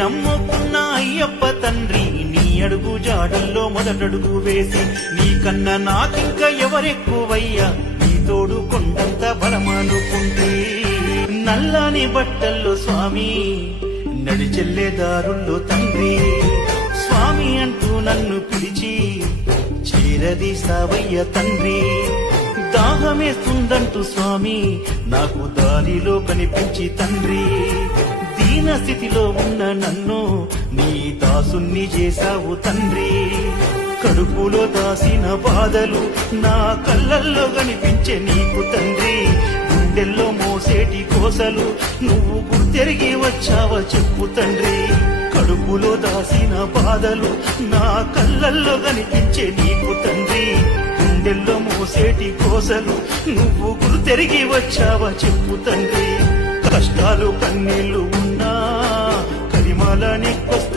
నమ్ముకున్న అయ్యప్ప తండ్రి నీ అడుగు జాడల్లో మొదటడుగు వేసి నీకన్నా నాకింక ఎవరెక్కువయ్యా నీ తోడు కొండంత బలమనుకుంటే నల్లని బట్టల్లో స్వామి నడిచెల్లే దారుల్లో తండ్రి స్వామి అంటూ నన్ను పిలిచి చేరదీసావయ్య తండ్రి దాహమేస్తుందంటూ స్వామి నాకు దారిలో కనిపించి తండ్రి దీన స్థితిలో ఉన్న నన్ను నీ దాసుని చేశావు తండ్రి కడుపులో దాసిన బాధలు నా కళ్ళల్లో కనిపించే నీకు తండ్రి గుండెల్లో మోసేటి కోసలు నువ్వు గుర్తెరిగి వచ్చావా చెప్పు తండ్రి కడుపులో దాసిన బాధలు నా కళ్ళల్లో కనిపించే నీకు తండ్రి గుండెల్లో మోసేటి కోసలు నువ్వు గుర్తెరిగి వచ్చావా చెప్పు తండ్రి కష్టాలు కన్నీళ్లు ఉన్నా కరిమాల నీకొస్తా